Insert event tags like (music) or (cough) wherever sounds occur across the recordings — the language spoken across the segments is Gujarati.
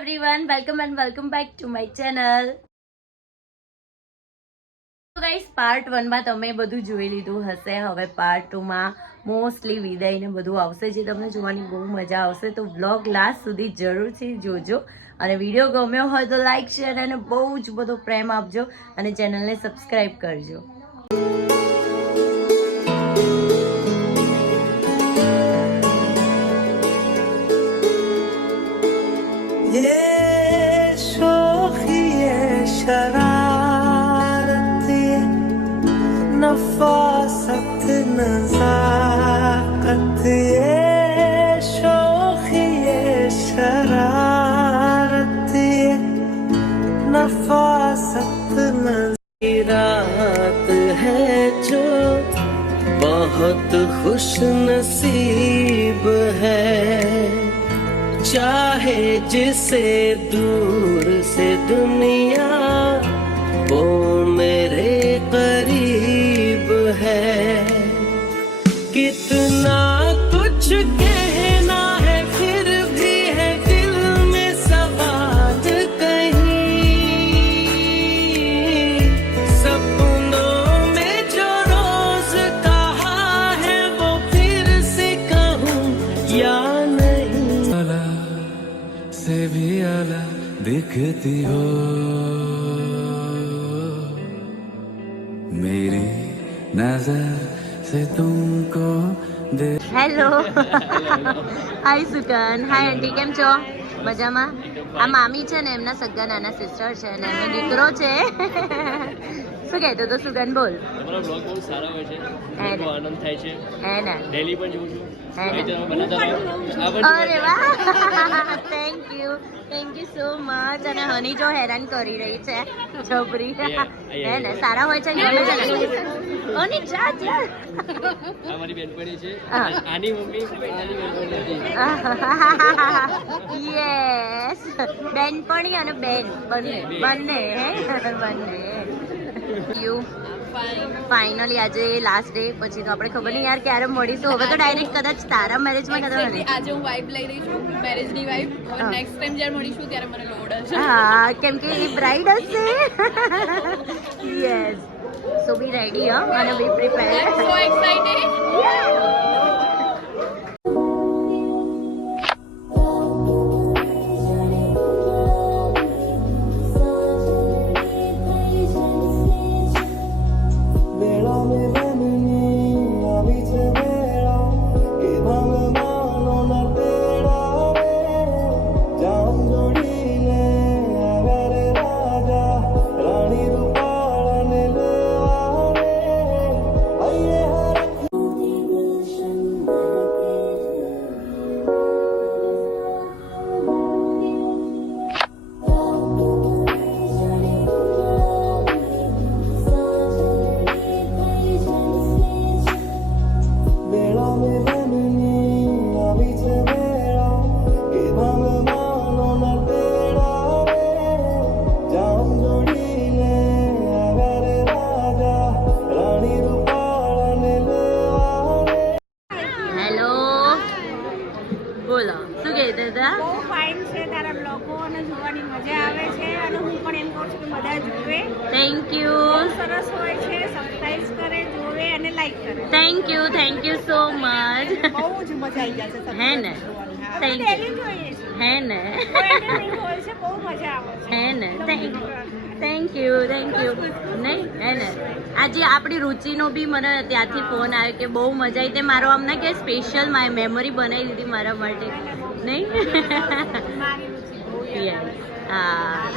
Everyone welcome and welcome back to my channel guys part વનમાં તમે બધું જોઈ લીધું હશે. હવે પાર્ટ ટુમાં મોસ્ટલી વિદાય ને બધું આવશે જે તમને જોવાની બહુ મજા આવશે. તો વ્લોગ લાસ્ટ સુધી જરૂરથી જોજો. અને વીડિયો ગમ્યો હોય તો લાઇક શેર અને બહુ જ બધો પ્રેમ આપજો અને ચેનલને સબસ્ક્રાઈબ કરજો. शरारत नफासत नजाकत, ये शोखी, ये शरारत ये नफासत नजारत है जो बहुत खुश नसीब है। चाहे जिसे दूर से दुनिया get હેલો હાય સુકન હાય આંટી કેમ છો? મજામાં? આ મામી છે ને એમના સગા નાના સિસ્ટર છે ને એમનો દીકરો છે. (laughs) શું કહેતો તો સુગન બોલ. તમારો બ્લોગ બહુ સારા હોય છે. આનંદ થાય છે. હે ને ડેલી પણ જોઉં છું. અરે વાહ. Thank you thank you so much અને હની જો હેરાન કરી રહી છે છોકરી હે ને? સારા હોય છે હની જા જા. અમારી મારી બેનપણી છે. આની મમ્મી આની બેનપણી યસ બેનપણી અને બેન. બંને. બંને હે? બંને. યુ ફાઇનલી આજે લાસ્ટ ડે પછી તો આપણે ખબર નહીં યાર ક્યારે મળીશું. હવે તો ડાયરેક્ટ કદાચ તારા મેરેજમાં કદાચ. આજે હું વાઇબ લઈ રહી છું મેરેજની વાઇબ નેક્સ્ટ ટાઈમ જ્યારે મળીશું ત્યારે મને લોડ હશે. હા કેમ કે એ બ્રાઇડ હશે. યસ સો બી રેડી હા. અને be prepare so excited. Thank you thank you નહીં હે ને આજે આપણી રુચિનો બી મને ત્યાંથી ફોન આવ્યો કે બહુ મજા આવી. તે મારો આમને કે સ્પેશિયલ મારી મેમરી બનાવી દીધી મારા માટે. નહીં. (laughs) હા.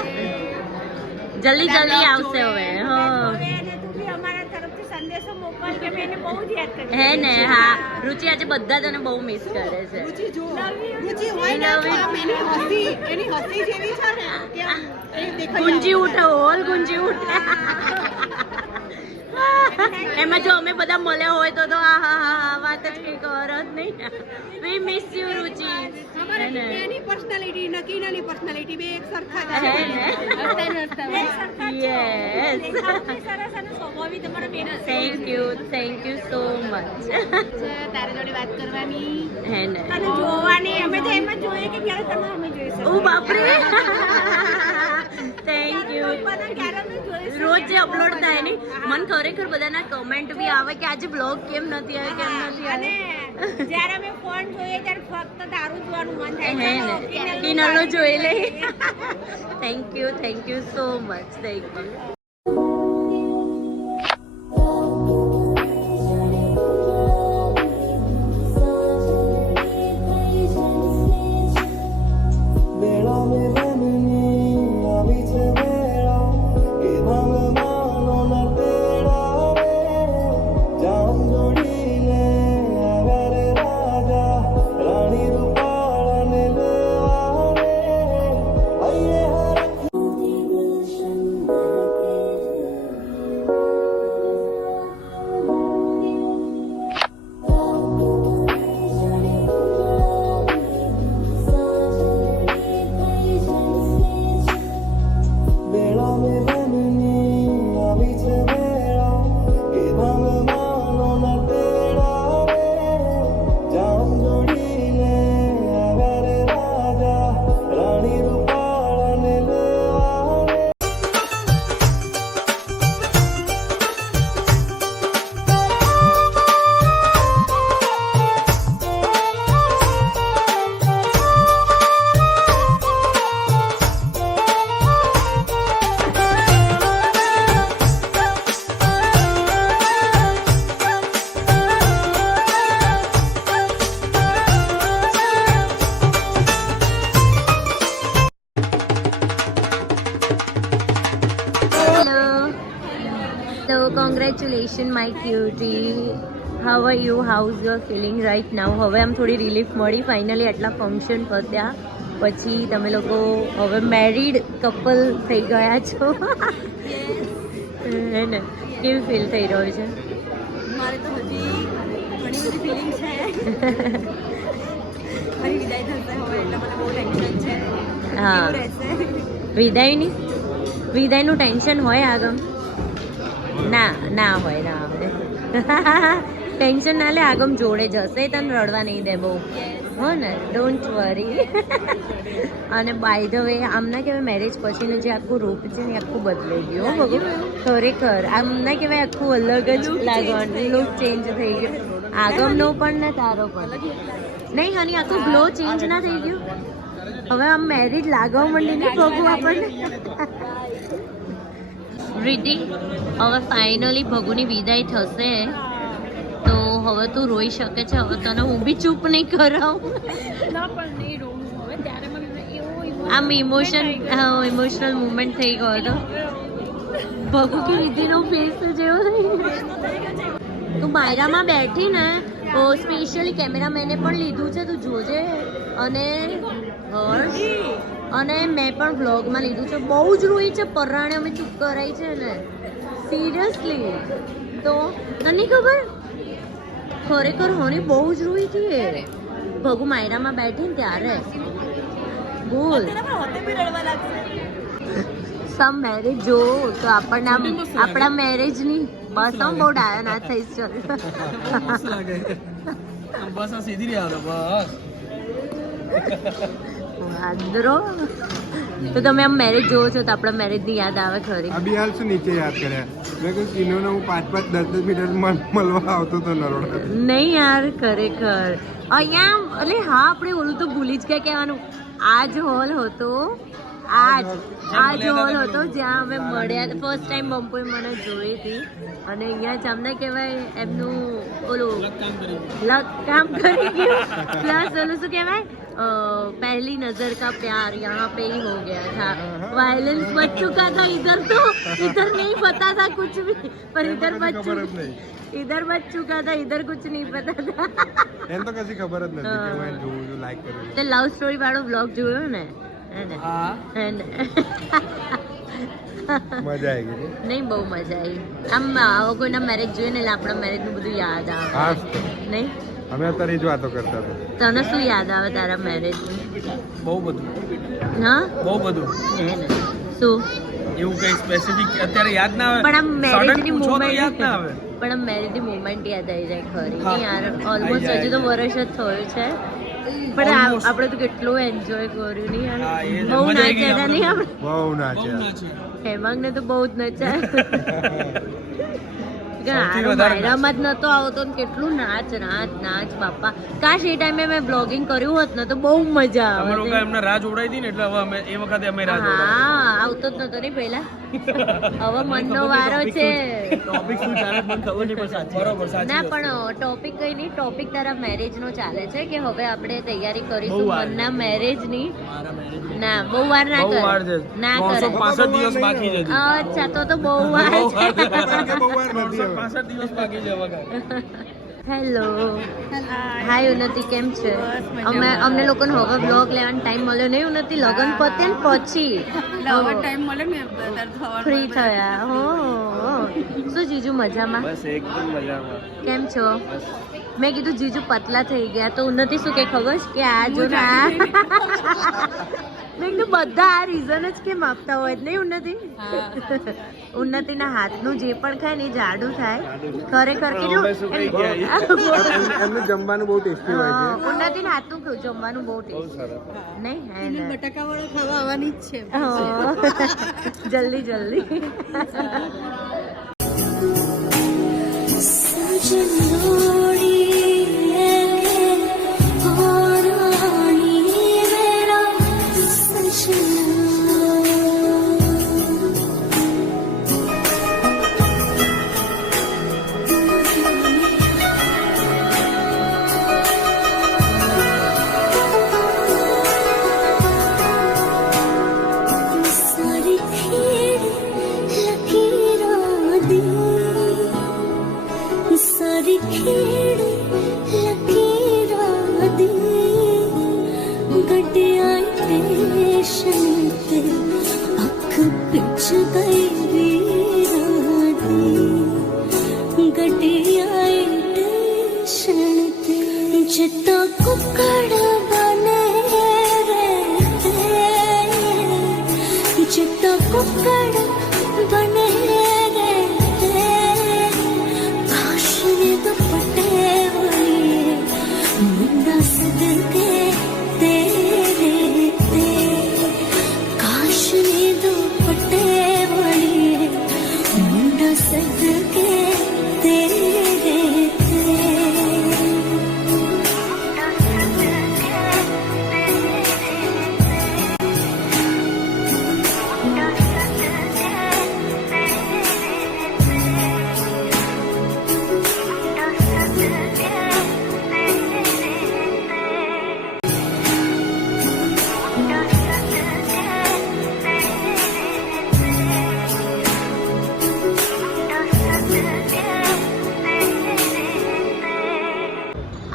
જલ્દી જલ્દી આવશે હવે. હા જોવે અને તું બી અમારા તરફથી સંદેશો મોકલ કે મેં એને બહુ જ યાદ કરી હે ને હા. રુચિ આજે બધા તને બહુ મિસ કરે છે. રુચિ હોય ને એની હસી એની હસી જેવી છે ને કે આમ એ દેખાઈ ગુંજી ઉઠે ઓલ ગુંજી ઉઠે. (laughs) એમાં જો અમે બધા મળ્યા હોય તો તો આ હા હા વાત જ કંઈક ઓર નહીં. We miss you Ruchi. અમારે હે ને? એની પર્સનાલિટી નકીનાની પર્સનાલિટી બે એક સરખા જ સરસ અને સ્વભાવી તમારા બેન thank you thank you so much તારા જોડે વાત કરવાની હે ને. અને જોવાની. અમે તો એમ જ જોઈએ કે ક્યારે તમે અમે જોઈ શકો ઓ બાપરે. થેન્ક યુ બધા ક્યારે અમે. રોજ જે અપલોડ થાય ને મને ખરેખર બધાના કમેન્ટ બી આવે કે આજે બ્લોગ કેમ નથી આવ્યો કેમ નથી આવ્યો. જ્યારે અમે ફોન જોઈએ ત્યારે ફક્ત તારું જોવાનું મન થાય જોવાનું. જોઈ લે. Thank you thank you so much thank you congratulations how are you how's your feeling your now હવે આમ થોડી રિલીફ મળી. ફાઇનલી આટલા ફંક્શન પત્યા. પછી તમે લોકો હવે મેરીડ કપલ થઈ ગયા છો. હે ને? કેવું ફીલ થઈ રહ્યું છે? મારે તો હજી ઘણી બધી ફિલિંગ છે. વિદાય થશે હવે એટલે મને બહુ ટેન્શન છે. હા. વિદાયની? વિદાયનું ટેન્શન હોય આગમ ના ના હોય ના હોય. (laughs) ટેન્શન ના લે આગમ જોડે જશે તને રડવા નહીં દે બહુ. હો ને ડોન્ટ વરી (laughs) અને બાય ધ વે આમના કહેવાય મેરેજ પછીનું જે આખું રૂપ છે ને આખું બદલાઈ ગયું હો બગુ આમ ના કહેવાય આખું અલગ જ લાગવાનું લુક ચેન્જ થઈ ગયું. આગમનો પણ ને તારો પણ. નહીં હની આખું ગ્લો ચેન્જ ના થઈ ગયું. હવે આમ મેરેજ લાગવા માંડી ને ભગવું આપણને. (laughs) રીતિ હવે ફાઇનલી ભગુની વિદાય થશે. તો હવે તું રોઈ શકે છે. હવે તને હું બી ચૂપ નહીં કરાવું. આમ ઇમોશન ઇમોશનલ મુમેન્ટ થઈ ગયો હતો. ભગુ કે રીતિનો ફેસ જેવો તું બાયરામાં બેઠી ને સ્પેશિયલી કેમેરામેને પણ લીધું છે. તું જોજે. અને હર્ષ. અને મેં પણ વ્લોગમાં લીધું છે. બહુ જ રોઈ છે. પરાણે અમે ચૂપ કરાઈ છે ને. સિરિયસલી તો તને ખબર? ખરેખર હોની બહુ જ રોઈ હતી ભગુ માયરામાં બેઠી ને ત્યારે. બોલ. સમ મેરેજ જો. તો આપણને આપણા મેરેજની બસ હું બહુ ડાયા ના થઈ ચાલ બસ સીધી રહ્યા બસ. વાંદરો તો તમે આમ મેરેજ જોવો છો તો આપણા મેરેજની યાદ આવે ખરી. અભી હાલ શું નીચે યાદ કર્યા મેં કહ્યું કિનોને હું પાંચ પાંચ દસ દસ મિનિટ મળવા આવતો તો નરોડા નહીં યાર ખરેખર. અહીંયા એટલે હા આપણે ઓલું તો ભૂલી જ ગયા કહેવાનું. આ જ હોલ હતો. આ જ આ જ હોલ હતો જ્યાં અમે મળ્યા. ફર્સ્ટ ટાઈમ બમ્પોએ મને જોઈ હતી. અને અહીંયા જ અમને કહેવાય એમનું ઓલું કામ કરી લક કામ કરી ગયું. પ્લસ ઓલું શું કહેવાય? पहली नजर का प्यार यहाँ पे ही हो गया था वायलेंस बच चुका था इधर तो इधर नहीं पता था कुछ भी पर इधर बच ખબર જ चुका નહીં इधर बच चुका था इधर कुछ नहीं पता था એને તો કશી ખબર જ નથી કે હું એને જોઉં છું લાઈક કરું છું તે લવ સ્ટોરી વાળો બ્લોગ જોયો ને હે ને? હા હે ને? મજા આવી ગઈ નહીં બહુ મજા આવી આમ આવો કોઈના મેરેજ જોઈએ ને એટલે આપણા મેરેજ નું બધું યાદ આવે હા નહીં અમે અત્યારે જ વાતો કરતા હતા. તને શું યાદ આવે તારા મેરેજ બહુ બધું. હા? બહુ બધું. શું? એવું કઈ સ્પેસિફિક અત્યારે યાદ ના આવે? પણ આમ મેરેજની મોમેન્ટ યાદ ના આવે. પણ આમ મેરેજની મુમેન્ટ યાદ આવી જાય ખરી. નહીં યાર ઓલમોસ્ટ હજુ તો વર્ષ જ થયું છે. પણ આપણે તો કેટલું એન્જોય કર્યું નહીં યાર. બહુ નાચ્યા નહીં આપણે? બહુ નાચ્યા. હેમાંગ ના તો બહુ જ નચાય. (laughs) જ નતો આવતો ને કેટલું નાચ નાચ નાચ બાપા. કાશ એ ટાઈમે મેં બ્લોગિંગ કર્યું હોત ને તો બહુ મજા આવે એમને રાહ જોવડાવી હતી ને એટલે હવે અમે એ વખતે અમે રાહ હા આવતો જ નતો ને પહેલા. (laughs) હવે મનનો વારો છે. ટોપિક શું ચાલે મને ખબર નહીં પણ સાચી બરોબર સાચી ના પણ ટોપિક કઈ નહીં ટોપિક તારા મેરેજ નો ચાલે છે કે હવે આપણે તૈયારી કરીશું મનના મેરેજની. ના. બહુ વાર ના બહુ વાર છે. કર ના કરે. 365 દિવસ બાકી છે અચ્છા તો તો બહુ વાર છે. બહુ વાર નથી હવે 365 દિવસ બાકી છે હવે હેલો હાય ઉન્નતિ કેમ છે? અમે અમને લોકોને હવે બ્લોગ લેવાનો ટાઈમ મળ્યો નહીં ઉન્નતિ લગન પતે ને પછી? (laughs) ટાઈમ મળે ને ફ્રી થયા. હો શું જીજુ મજામાં? બસ એકદમ મજામાં. કેમ છો? મેં કીધું જીજુ પતલા થઈ ગયા. તો ઉન્નતિ શું કે ખબર? છે કે આ જો ને. આ (laughs) મેં તો બધા આ રીઝન જ કેમ આપતા હોય? એટલે નહીં ઉન્નતિ ઉન્નતિના હાથનું જે પણ ખાય ને એ જાડું થાય. ખરેખર કેટલું (laughs) એમનું જમવાનું બહુ ટેસ્ટી હોય છે. ઉન્નતિના હાથનું જમવાનું બહુ ટેસ્ટ. નહીં એને? બટાકા વાળો ખાવા આવવાની જ છે. હા. જલ્દી જલ્દી. (laughs) सारी Định.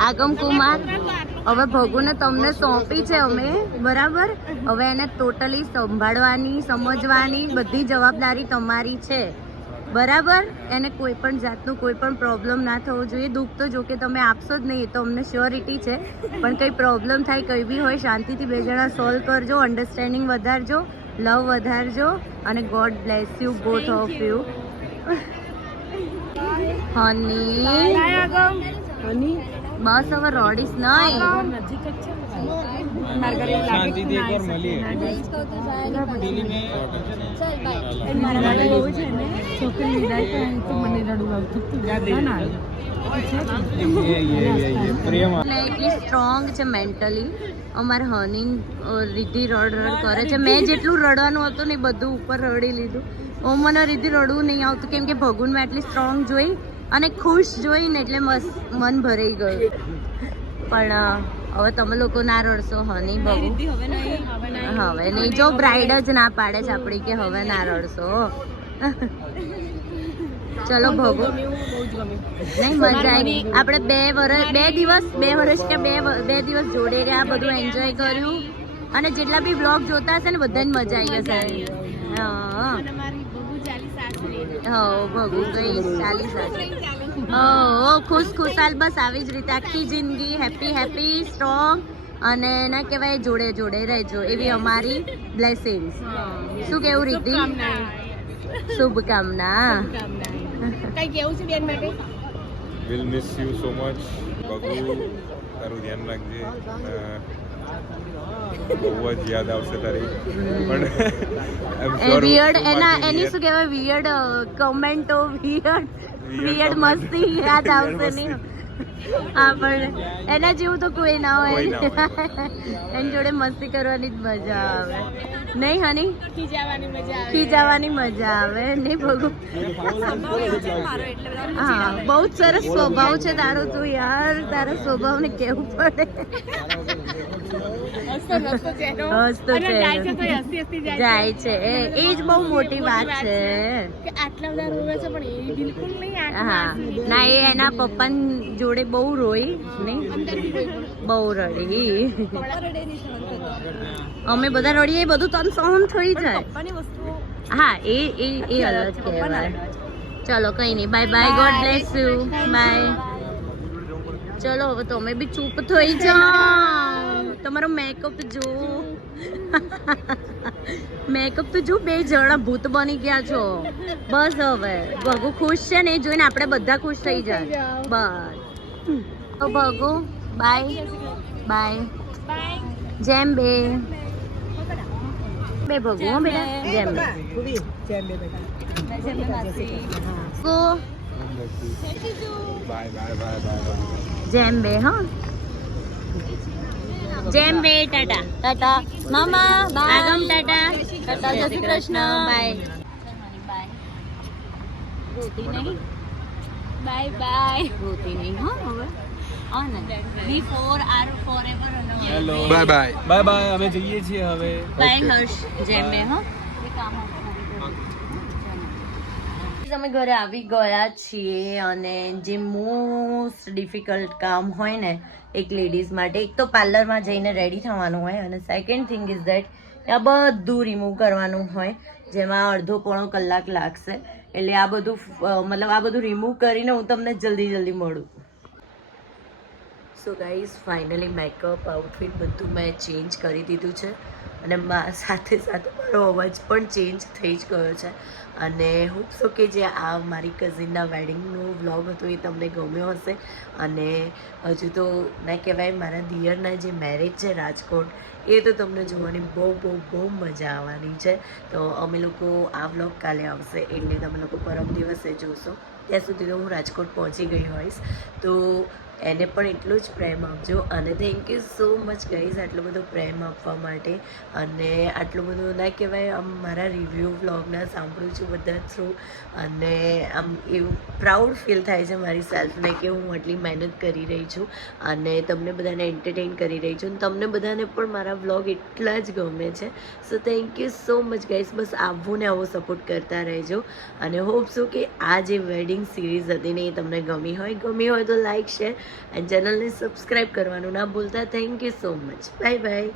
આગમ કુમાર. હવે ભગુને તમને સોંપી છે અમે બરાબર? હવે એને ટોટલી સંભાળવાની સમજવાની બધી જવાબદારી તમારી છે. બરાબર? એને કોઈ પણ જાતનું કોઈ પણ પ્રોબ્લેમ ના થવો જોઈએ. દુઃખ તો જો કે તમે આપશો જ નહીં એ તો અમને શ્યોરિટી છે. પણ કંઈ પ્રોબ્લેમ થાય કંઈ બી હોય શાંતિથી બે જણા સોલ્વ કરજો અન્ડરસ્ટેન્ડિંગ વધારજો લવ વધારજો અને god bless you both of you honey બસ હવે રોડીશ નહીં. શાંતિથી એકવાર છે. પ્રેમ એટલે એટલી સ્ટ્રોંગ છે મેન્ટલી અમારે હની રીધી રડ રડ કરે છે. મેં જેટલું રડવાનું હતું ને એ બધું ઉપર રડી લીધું. ઓ મને રીધી રડવું નહીં આવતું. કેમ કે ભગુન મેં એટલી સ્ટ્રોંગ જોઈ. અને ખુશ જોઈને એટલે મન ભરાઈ ગયું. પણ હવે તમે લોકો ના રડશો હની બહુ. હવે નહીં. જો બ્રાઇડ જ ના પાડે છે આપણી કે હવે ના રડશો ચલો ભગો નહીં મજા આવી. આપણે બે વર્ષ બે દિવસ બે વર્ષ કે બે બે દિવસ જોડે રહ્યા બધું એન્જોય કર્યું. અને જેટલા બી બ્લોગ જોતા હશે ને બધાને મજા આવી જશે. હા અને મારી બહુ ચાલી સાસરી હો ભગુ ગઈ ચાલી સાથે હો ખુશ ખુશાલ બસ આવી જ રીતે આખી જિંદગી હેપી હેપી સ્ટ્રોંગ અને ના કહેવાય જોડે જોડે રહેજો એવી અમારી બ્લેસિંગ્સ શું કેવું રીતિ શુભકામના કઈ કેવું છે બેન માટે will miss you so much બગુ તારું ધ્યાન રાખજે બહુ જ યાદ આવશે તારી. પણ વિયર્ડ એના એની શું કહેવાય? વિયર્ડ કમેન્ટો વિયર્ડ વિયર્ડ મસ્તી યાદ આવશે નહીં. હા પણ એના જેવું તો કોઈ ના હોય. એની જોડે મસ્તી કરવાની જ મજા આવે. નહીં હની ખીજાવાની મજા આવે. ખીજાવાની મજા આવે. નહીં ભગુ હા બહુ જ સરસ સ્વભાવ છે તારો તું યાર. તારા સ્વભાવને કેવું પડે? જાય છે એ એ જ બહુ મોટી વાત છે. આટલા બધા રોવે છે પણ એ બિલકુલ નહીં હા. ના એ એના પપ્પા જોડે બહુ રોઈ નહીં? બહુ રડી. અમે બધા રડીએ એ બધું તન સહન થઈ જાય. હા એ એ એ અલગ કહેવાય. ચલો કઈ નહીં. Bye bye god bless you bye ચલો હવે તમે બી ચૂપ થઈ જાઓ. તમારો મેકઅપ જો મેકઅપ તો જો બે જણા ભૂત બની ગયા છો. બસ હવે. ભગુ ખુશ છે ને એ જોઈને આપણે બધા ખુશ થઈ જાય. બસ. તો ભગુ બાય બાય જેમ બે. બે ભગુ હો બેટા. જેમ બે. કો બાય બાય બાય બાય જેમ બે હા. જેમ બે ટાટા. ટાટા. મામા બાય. આગમ ટાટા. ટાટા જય શ્રી કૃષ્ણ. બાય. રોતી નહીં? Bye bye. રોતી નહીં હો હવે. We four are forever hello bye bye. Bye bye. અમે જઈએ છીએ હવે. બાય હર્ષ. જેમ બે હા. અમે ઘરે આવી ગયા છીએ અને જે મોસ્ટ ડિફિકલ્ટ કામ હોય ને એક લેડીઝ માટે, એક તો પાર્લરમાં જઈને રેડી થવાનું હોય અને સેકન્ડ થિંગ ઇઝ દેટ આ બધું રિમૂવ કરવાનું હોય, જેમાં અડધો પોણો કલાક લાગશે. એટલે આ બધું મતલબ આ બધું રિમૂવ કરીને હું તમને જલ્દી જલ્દી મળું. So guys finally makeup outfit બધું મેં ચેન્જ કરી દીધું છે. અને સાથે સાથે મારો અવાજ પણ ચેન્જ થઈ જ ગયો છે. અને હોપ સો કે જે આ મારી કઝિનના વેડિંગનો વ્લોગ હતો એ તમને ગમ્યો હશે. અને હજુ તો ના કહેવાય, મારા દિયરના જે મેરેજ છે રાજકોટ, એ તો તમને જોવાની બહુ બહુ બહુ મજા આવવાની છે. તો અમે લોકો આ વ્લોગ કાલે આવશે એટલે તમે લોકો પરમ દિવસે જોશો. ત્યાં સુધી તો હું રાજકોટ પહોંચી ગઈ હોઈશ. તો એને પણ એટલો જ પ્રેમ આપજો. અને thank you so much guys આટલો બધો પ્રેમ આપવા માટે. અને આટલું બધું ના કહેવાય, આમ મારા રિવ્યૂ વ્લોગના સાંભળું છું બધા થ્રુ અને આમ એવું પ્રાઉડ ફીલ થાય છે મારી સેલ્ફને કે હું આટલી મહેનત કરી રહી છું. અને તમને બધાને એન્ટરટેન કરી રહી છું. અને તમને બધાને પણ મારા વ્લોગ એટલા જ ગમે છે. So thank you so much guys બસ આવું ને આવો સપોર્ટ કરતા રહેજો. અને હોપ છું કે આ જે વેડિંગ સિરીઝ હતી ને એ તમને ગમી હોય. ગમી હોય તો લાઈક શેર એન્ડ ચેનલને સબસ્ક્રાઈબ કરવાનું ના ભૂલતા. Thank you so much bye bye